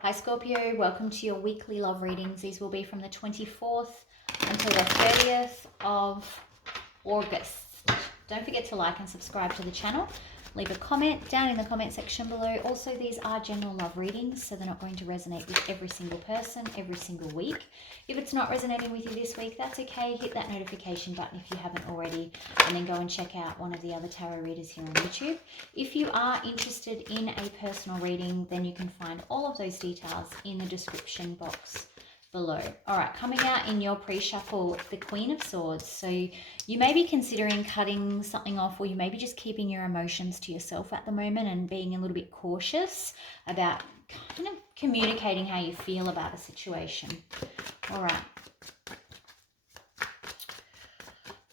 Hi Scorpio, welcome to your weekly love readings. These will be from the 24th until the 30th of August. Don't forget to like and subscribe to the channel. Leave a comment down in the comment section below. Also, these are general love readings, so they're not going to resonate with every single person every single week. If it's not resonating with you this week, that's okay. Hit that notification button if you haven't already, and then go and check out one of the other tarot readers here on YouTube. If you are interested in a personal reading, then you can find all of those details in the description box below. All right, coming out in your pre-shuffle, the Queen of Swords. So you may be considering cutting something off, or you may be just keeping your emotions to yourself at the moment and being a little bit cautious about kind of communicating how you feel about a situation. All right.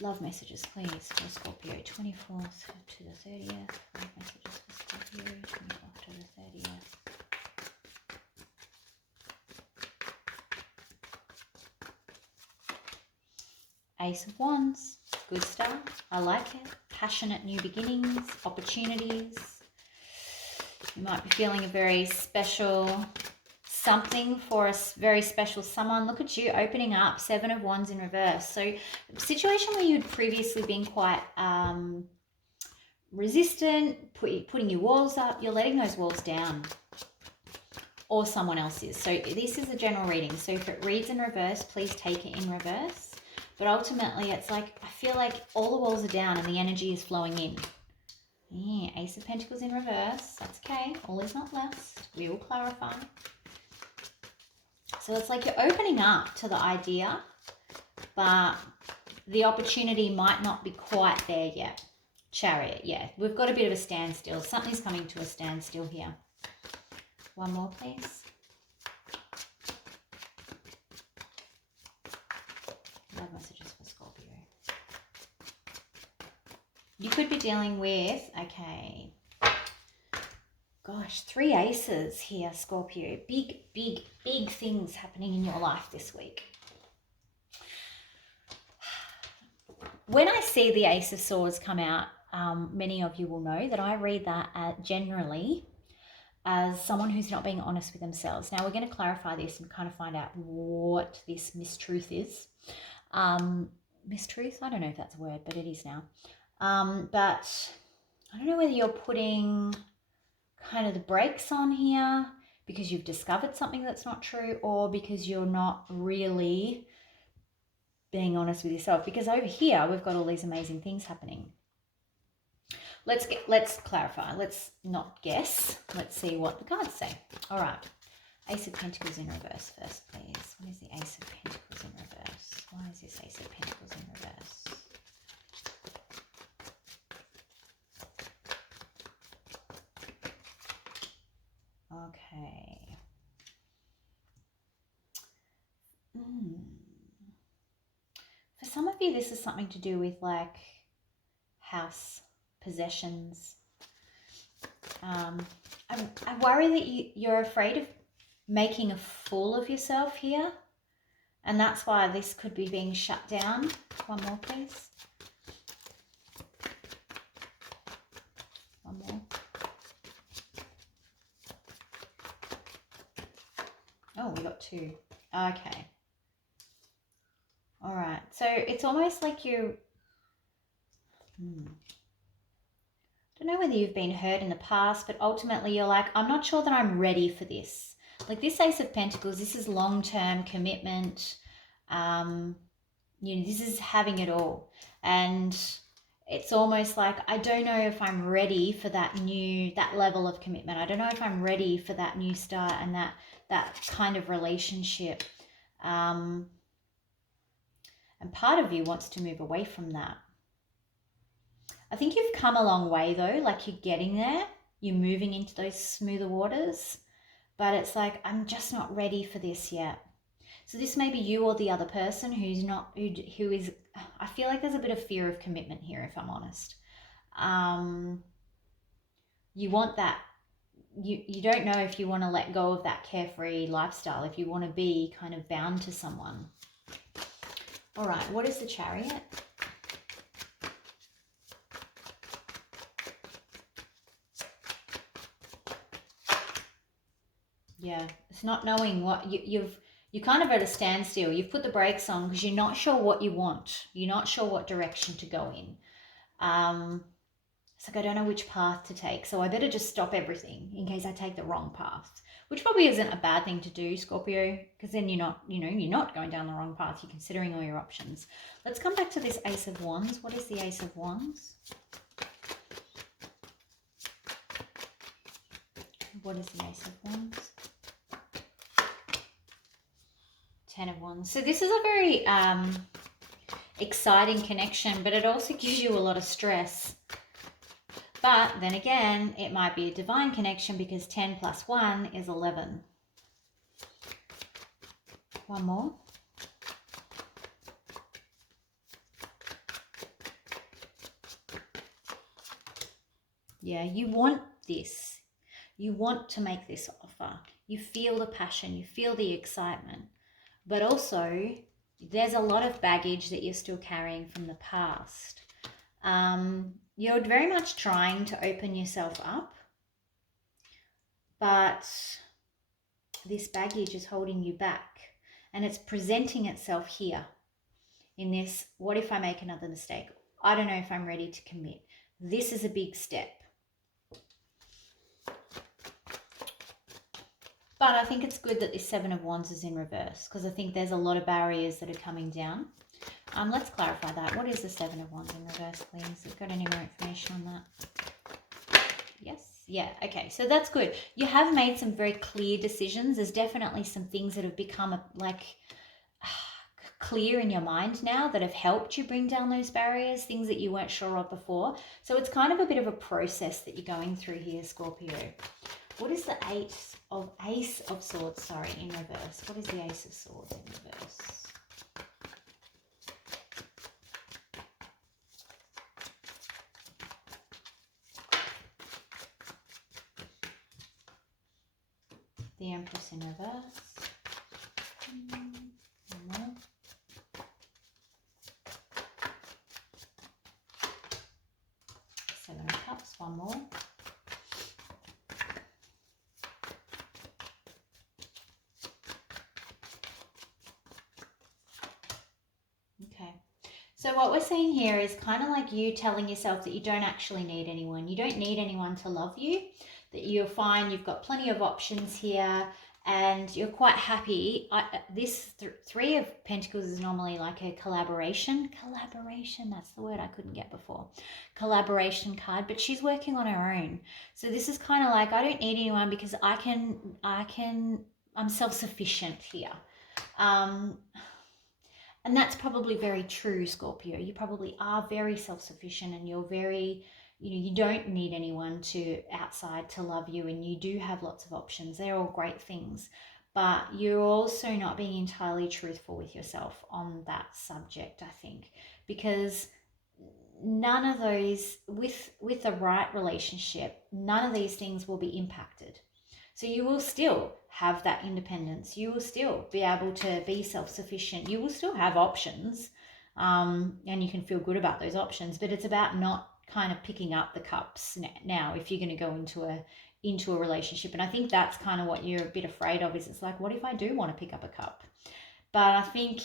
Love messages, please, for Scorpio, 24th to the 30th. Love messages for Scorpio, 24th to the 30th. Ace of Wands, good start. I like it. Passionate new beginnings, opportunities. You might be feeling a very special something for a very special someone. Look at you opening up. Seven of Wands in reverse. So a situation where you'd previously been quite resistant, putting your walls up, you're letting those walls down. Or someone else is. So this is a general reading. So if it reads in reverse, please take it in reverse. But ultimately, it's like, I feel like all the walls are down and the energy is flowing in. Yeah, Ace of Pentacles in reverse. That's okay. All is not lost. We will clarify. So it's like you're opening up to the idea, but the opportunity might not be quite there yet. Chariot, yeah. We've got a bit of a standstill. Something's coming to a standstill here. One more, please. Love messages for Scorpio. You could be dealing with, okay, gosh, 3 aces here, Scorpio. Big, big, big things happening in your life this week. When I see the Ace of Swords come out, many of you will know that I read that generally as someone who's not being honest with themselves. Now, we're going to clarify this and kind of find out what this mistruth is. Mistruth? I don't know if that's a word, but it is now. But I don't know whether you're putting kind of the brakes on here because you've discovered something that's not true, or because you're not really being honest with yourself. Because over here, we've got all these amazing things happening. Let's clarify. Let's not guess. Let's see what the cards say. All right. Ace of Pentacles in reverse first, please. What is the Ace of Pentacles in reverse? Why is this Ace of Pentacles in reverse? Okay. For some of you, this is something to do with like house possessions. I worry that you're afraid of making a fool of yourself here, and that's why this could be being shut down. One more, please. One more. Oh, we got 2. Okay. All right. So it's almost like you... I don't know whether you've been hurt in the past, but ultimately you're like, I'm not sure that I'm ready for this. Like this Ace of Pentacles, this is long-term commitment. This is having it all. And it's almost like, I don't know if I'm ready for that level of commitment. I don't know if I'm ready for that new start and that kind of relationship. And part of you wants to move away from that. I think you've come a long way though, like you're getting there, you're moving into those smoother waters, but it's like, I'm just not ready for this yet. So this may be you or the other person who is, I feel like there's a bit of fear of commitment here, if I'm honest. You want that, you don't know if you want to let go of that carefree lifestyle, if you want to be kind of bound to someone. All right, what is the Chariot? Yeah, it's not knowing what you're kind of at a standstill. You've put the brakes on because you're not sure what you want. You're not sure what direction to go in. It's like, I don't know which path to take, so I better just stop everything in case I take the wrong path, which probably isn't a bad thing to do, Scorpio, because then you're not, you're not going down the wrong path. You're considering all your options. Let's come back to this Ace of Wands. What is the Ace of Wands? What is the Ace of Wands? 10 of Wands. So this is a very exciting connection, but it also gives you a lot of stress. But then again, it might be a divine connection because 10 plus 1 is 11. One more. Yeah, you want this. You want to make this offer. You feel the passion, you feel the excitement. But also, there's a lot of baggage that you're still carrying from the past. You're very much trying to open yourself up, but this baggage is holding you back, and it's presenting itself here in this, what if I make another mistake? I don't know if I'm ready to commit. This is a big step. But I think it's good that this 7 of Wands is in reverse, because I think there's a lot of barriers that are coming down. Let's clarify that. What is the 7 of Wands in reverse, please? Have you got any more information on that? Yes? Yeah, okay. So that's good. You have made some very clear decisions. There's definitely some things that have become clear in your mind now that have helped you bring down those barriers, things that you weren't sure of before. So it's kind of a bit of a process that you're going through here, Scorpio. What is the Ace of Swords, sorry, in reverse? What is the Ace of Swords in reverse? The Empress in reverse. One more. Seven of Cups, one more. Okay. So what we're seeing here is kind of like you telling yourself that you don't actually need anyone. You don't need anyone to love you, that you're fine, you've got plenty of options here, and you're quite happy. This 3 of Pentacles is normally like a collaboration. Collaboration, that's the word I couldn't get before. Collaboration card, but she's working on her own. So this is kind of like, I don't need anyone because I'm self-sufficient here. And that's probably very true, Scorpio. You probably are very self-sufficient, and you're very, you don't need anyone outside to love you, and you do have lots of options. They're all great things, but you're also not being entirely truthful with yourself on that subject, I think, because none of those, with the right relationship, none of these things will be impacted. So you will still have that independence. You will still be able to be self-sufficient. You will still have options, and you can feel good about those options. But it's about not kind of picking up the cups now if you're going to go into a relationship. And I think that's kind of what you're a bit afraid of. Is it's like, what if I do want to pick up a cup? But I think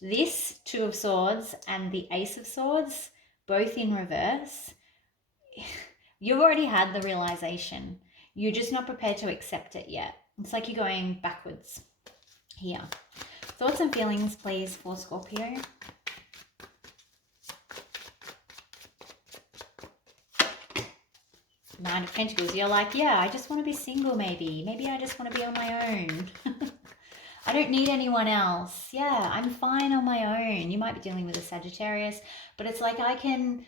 this 2 of Swords and the Ace of Swords, both in reverse, you've already had the realization. You're just not prepared to accept it yet. It's like you're going backwards here. Thoughts and feelings, please, for Scorpio. Nine of Pentacles. You're like, yeah, I just want to be single maybe. Maybe I just want to be on my own. I don't need anyone else. Yeah, I'm fine on my own. You might be dealing with a Sagittarius, but it's like I can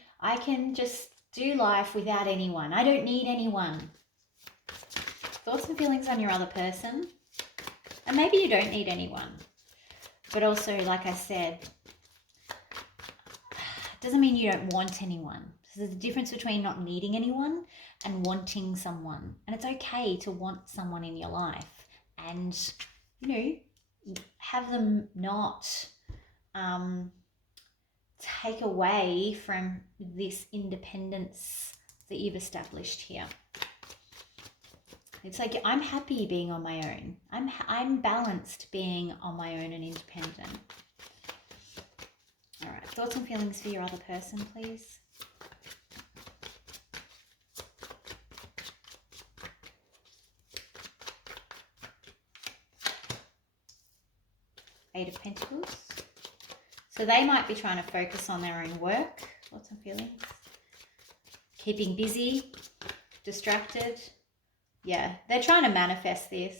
just do life without anyone. I don't need anyone. Thoughts and feelings on your other person. And maybe you don't need anyone. But also, like I said, it doesn't mean you don't want anyone. There's a difference between not needing anyone and wanting someone. And it's okay to want someone in your life. And, have them not take away from this independence that you've established here. It's like, I'm happy being on my own. I'm balanced being on my own and independent. All right, thoughts and feelings for your other person, please. Eight of Pentacles. So they might be trying to focus on their own work. Thoughts and feelings. Keeping busy, distracted. Yeah, they're trying to manifest this.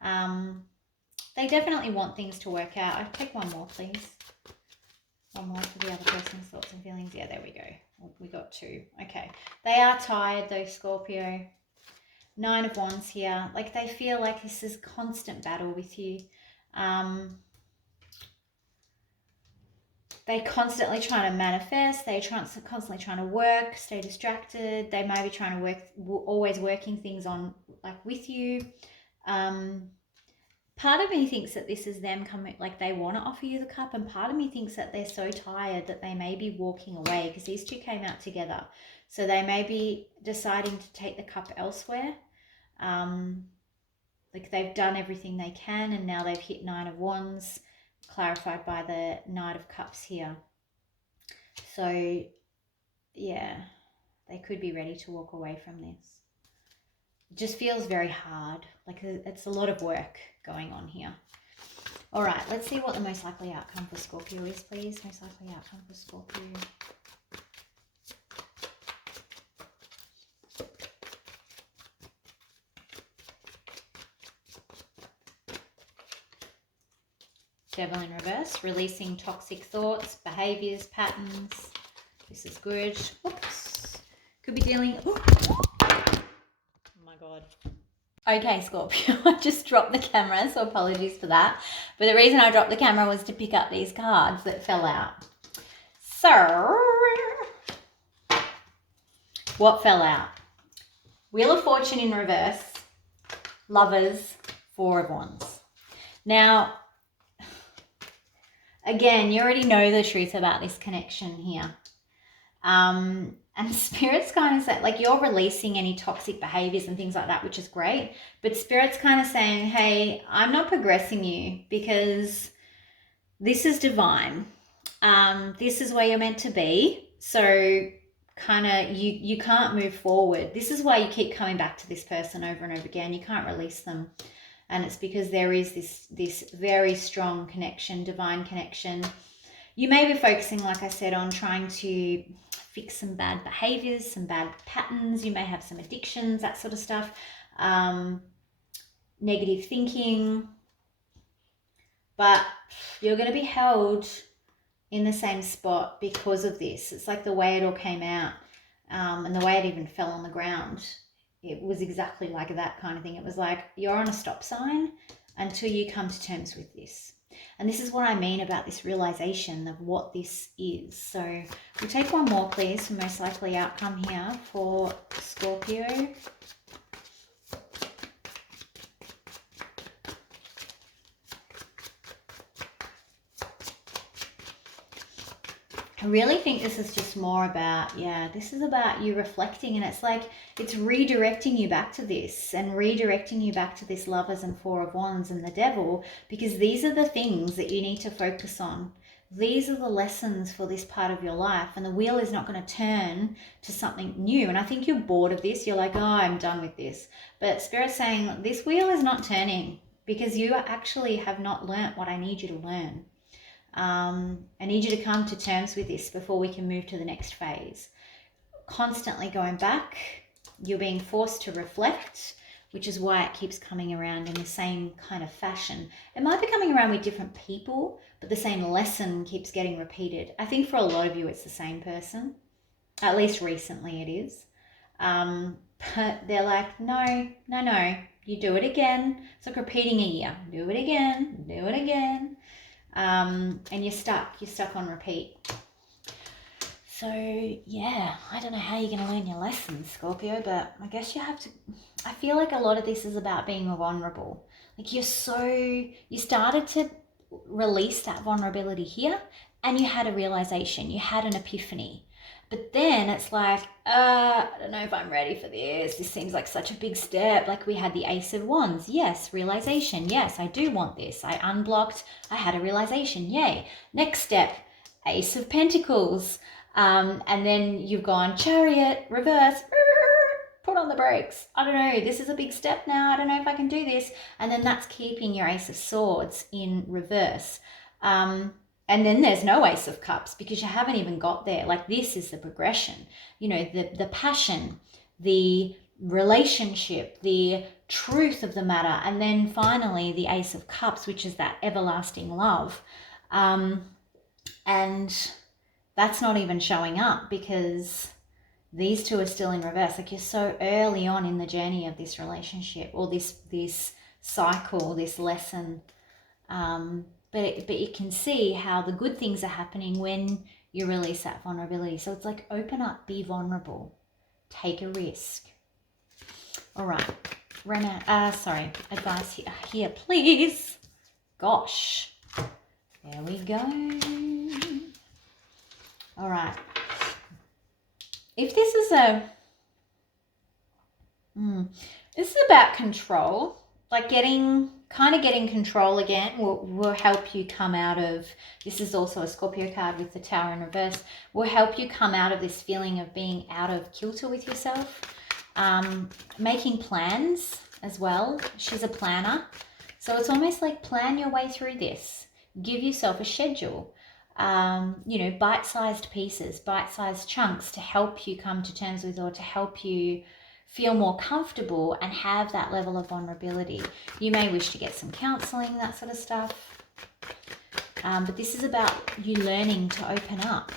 They definitely want things to work out. I'll take one more, please. One more for the other person's thoughts and feelings. Yeah, there we go. We got two. Okay. They are tired though, Scorpio. 9 of Wands here. Like, they feel like this is constant battle with you. They constantly trying to manifest. They're constantly trying to work, stay distracted. They may be trying to work, always working things on, like, with you. Part of me thinks that this is them coming, like, they want to offer you the cup, and part of me thinks that they're so tired that they may be walking away, because these two came out together. So they may be deciding to take the cup elsewhere. Like, they've done everything they can, and now they've hit 9 of Wands, clarified by the Knight of Cups here. So, yeah, they could be ready to walk away from this. It just feels very hard. Like, it's a lot of work going on here. All right, let's see what the most likely outcome for Scorpio is, please. Most likely outcome for Scorpio. Devil in reverse, releasing toxic thoughts, behaviors, patterns. This is good. Oops. Could be dealing... Oh my God. Okay, Scorpio, I just dropped the camera, so apologies for that. But the reason I dropped the camera was to pick up these cards that fell out. So, what fell out? Wheel of Fortune in reverse, Lovers, 4 of Wands. Now, again, you already know the truth about this connection here. And Spirit's kind of saying, like, you're releasing any toxic behaviors and things like that, which is great. But Spirit's kind of saying, hey, I'm not progressing you because this is divine. This is where you're meant to be. So kind of you can't move forward. This is why you keep coming back to this person over and over again. You can't release them. And it's because there is this very strong connection, divine connection. You may be focusing, like I said, on trying to fix some bad behaviors, some bad patterns. You may have some addictions, that sort of stuff. Negative thinking. But you're going to be held in the same spot because of this. It's like the way it all came out, and the way it even fell on the ground. It was exactly like that kind of thing. It was like, you're on a stop sign until you come to terms with this. And this is what I mean about this realization of what this is. So we'll take one more, please, for most likely outcome here for Scorpio. I really think this is just more about, this is about you reflecting, and it's like, it's redirecting you back to this and redirecting you back to this Lovers and 4 of Wands and the Devil, because these are the things that you need to focus on. These are the lessons for this part of your life, and the wheel is not going to turn to something new. And I think you're bored of this. You're like, oh, I'm done with this. But Spirit's saying this wheel is not turning because you actually have not learnt what I need you to learn. I need you to come to terms with this before we can move to the next phase. Constantly going back, you're being forced to reflect, which is why it keeps coming around in the same kind of fashion. It might be coming around with different people, but the same lesson keeps getting repeated. I think for a lot of you, it's the same person. At least recently it is. But they're like, no, you do it again. It's like repeating a year. Do it again, do it again. And you're stuck on repeat. So yeah, I don't know how you're going to learn your lessons, Scorpio, but I guess you have to. I feel like a lot of this is about being vulnerable. Like you started to release that vulnerability here, and you had a realization, you had an epiphany. But then it's like, I don't know if I'm ready for this. This seems like such a big step. Like we had the Ace of Wands. Yes, realization. Yes, I do want this. I unblocked. I had a realization. Yay. Next step, Ace of Pentacles. And then you've gone Chariot, reverse, put on the brakes. I don't know. This is a big step now. I don't know if I can do this. And then that's keeping your Ace of Swords in reverse. And then there's no Ace of Cups because you haven't even got there. Like this is the progression, you know, the passion, the relationship, the truth of the matter. And then finally the Ace of Cups, which is that everlasting love. And that's not even showing up because these two are still in reverse. Like you're so early on in the journey of this relationship or this cycle, this lesson. But you can see how the good things are happening when you release that vulnerability. So it's like open up, be vulnerable, take a risk. All right, advice here, please. Gosh, there we go. All right. If this is this is about control, like getting control again will help you come out of, this is also a Scorpio card with the Tower in reverse, will help you come out of this feeling of being out of kilter with yourself. Making plans as well. She's a planner. So it's almost like plan your way through this. Give yourself a schedule. You know, bite-sized pieces, bite-sized chunks to help you come to terms with or to help you feel more comfortable and have that level of vulnerability. You may wish to get some counseling, that sort of stuff. But this is about you learning to open up.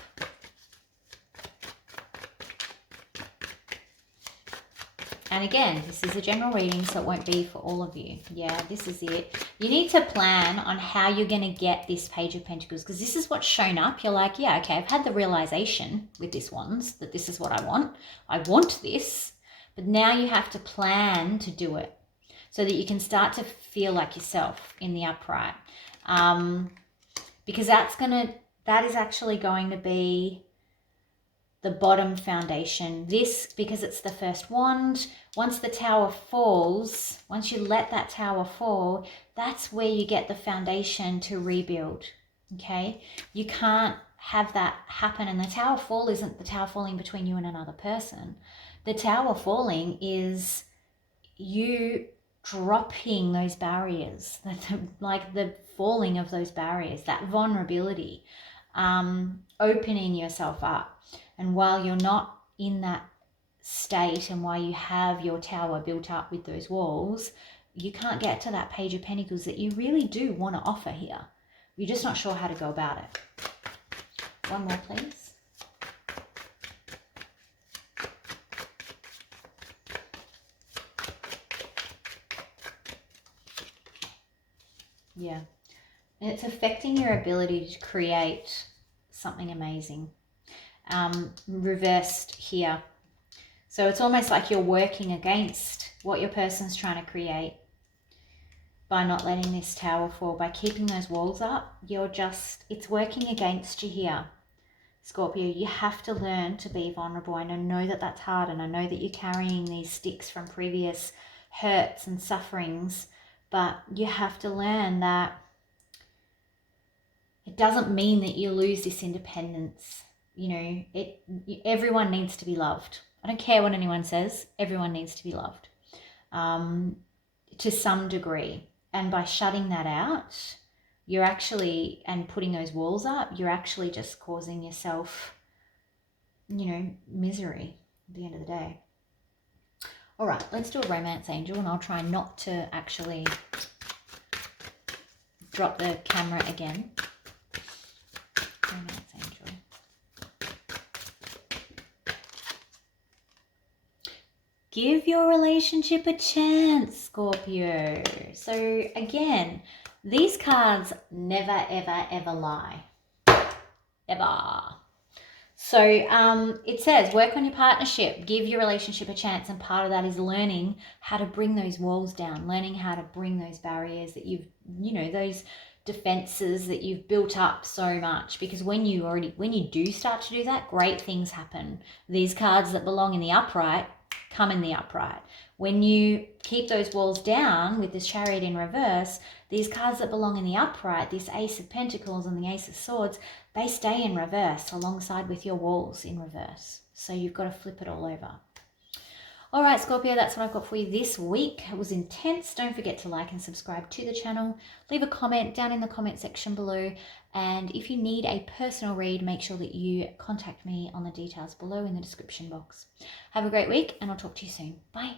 And again, this is a general reading, so it won't be for all of you. Yeah, this is it. You need to plan on how you're going to get this Page of Pentacles, because this is what's shown up. You're like, yeah, okay, I've had the realization with this Wands that this is what I want. I want this. But now you have to plan to do it so that you can start to feel like yourself in the upright. Because that is actually going to be the bottom foundation. This, because it's the first wand, once the tower falls, once you let that tower fall, that's where you get the foundation to rebuild, okay? You can't have that happen. And the tower fall isn't the tower falling between you and another person. The tower falling is you dropping those barriers, like the falling of those barriers, that vulnerability, opening yourself up. And while you're not in that state and while you have your tower built up with those walls, you can't get to that Page of Pentacles that you really do want to offer here. You're just not sure how to go about it. One more, please. Yeah, and it's affecting your ability to create something amazing. Reversed here. So it's almost like you're working against what your person's trying to create by not letting this tower fall, by keeping those walls up. It's working against you here, Scorpio. You have to learn to be vulnerable. And I know that that's hard, and I know that you're carrying these sticks from previous hurts and sufferings. But you have to learn that it doesn't mean that you lose this independence. You know, everyone needs to be loved. I don't care what anyone says. Everyone needs to be loved to some degree. And by shutting that out, you're actually, and putting those walls up, you're actually just causing yourself, you know, misery at the end of the day. All right, let's do a romance angel, and I'll try not to actually drop the camera again. Romance angel. Give your relationship a chance, Scorpio. So again, these cards never, ever, ever lie. Ever. So it says, work on your partnership, give your relationship a chance. And part of that is learning how to bring those walls down, learning how to bring those barriers that you know, those defenses that you've built up so much, because when you do start to do that, great things happen. These cards that belong in the upright come in the upright. When you keep those walls down with this Chariot in reverse, these cards that belong in the upright, this Ace of Pentacles and the Ace of Swords, they stay in reverse alongside with your walls in reverse. So you've got to flip it all over. All right, Scorpio, that's what I've got for you this week. It was intense. Don't forget to like and subscribe to the channel. Leave a comment down in the comment section below. And if you need a personal read, make sure that you contact me on the details below in the description box. Have a great week, and I'll talk to you soon. Bye.